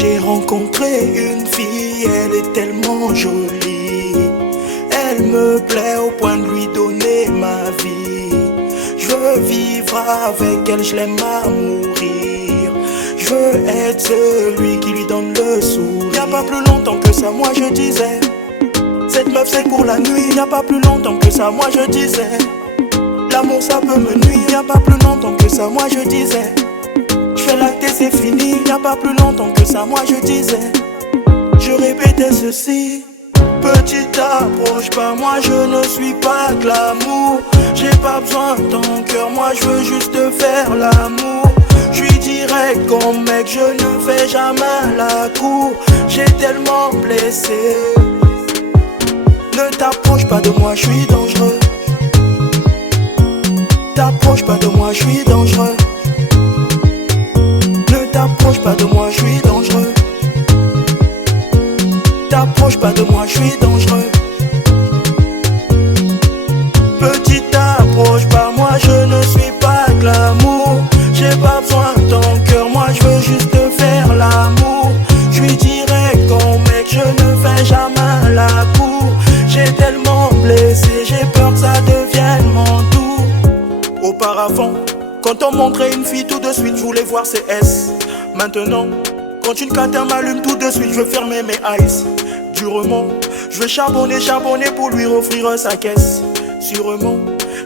J'ai rencontré une fille, elle est tellement jolie. Elle me plaît au point de lui donner ma vie. Je veux vivre avec elle, je l'aime à mourir. Je veux être celui qui lui donne le sourire. Y'a pas plus longtemps que ça, moi je disais, cette meuf c'est pour la nuit. Y'a pas plus longtemps que ça, moi je disais, l'amour ça peut me nuire. Y'a pas plus longtemps que ça, moi je disais, je fais l'acte et c'est fini. Y'a pas plus longtemps que ça, moi je disais, je répétais ceci. Petite approche pas, moi je ne suis pas de l'amour. J'ai pas besoin de ton cœur, moi je veux juste te faire l'amour. Je suis direct comme mec, je ne fais jamais la cour. J'ai tellement blessé. Ne t'approche pas de moi, je suis dangereux. T'approche pas de moi, je suis dangereux. Ne t'approche pas de moi, je suis dangereux. T'approche pas de moi, je suis dangereux. Petite approche pas, moi je ne suis pas de l'amour. J'ai pas besoin de ton cœur, moi je veux juste te faire l'amour. Je suis direct comme mec, je ne fais jamais la cour. J'ai tellement blessé, j'ai peur que ça devienne mon tour. Auparavant, quand on montrait une fille tout de suite, je voulais voir ses S. Maintenant, quand une catin m'allume tout de suite, je veux fermer mes eyes. Durement, je veux charbonner pour lui offrir sa caisse. Sûrement,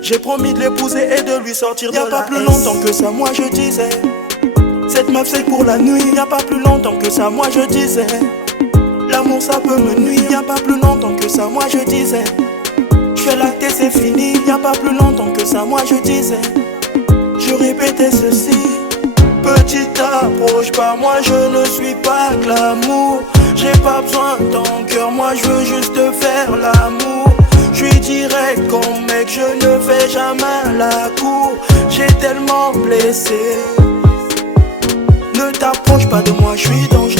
j'ai promis de l'épouser et de lui sortir de la S. Y'a pas plus longtemps que ça, moi je disais, cette meuf c'est pour la nuit. Y'a pas plus longtemps que ça, moi je disais, l'amour ça peut me nuire. Y'a pas plus longtemps que ça, moi je disais, je fais l'acte et c'est fini. Y'a pas plus longtemps que ça, moi je disais, je répétais ceci. Petite approche pas, moi je ne suis pas de l'amour. J'ai pas besoin de ton cœur, moi je veux juste te faire l'amour. Je suis direct comme mec, je ne fais jamais la cour. J'ai tellement blessé. Ne t'approche pas de moi, je suis dangereux.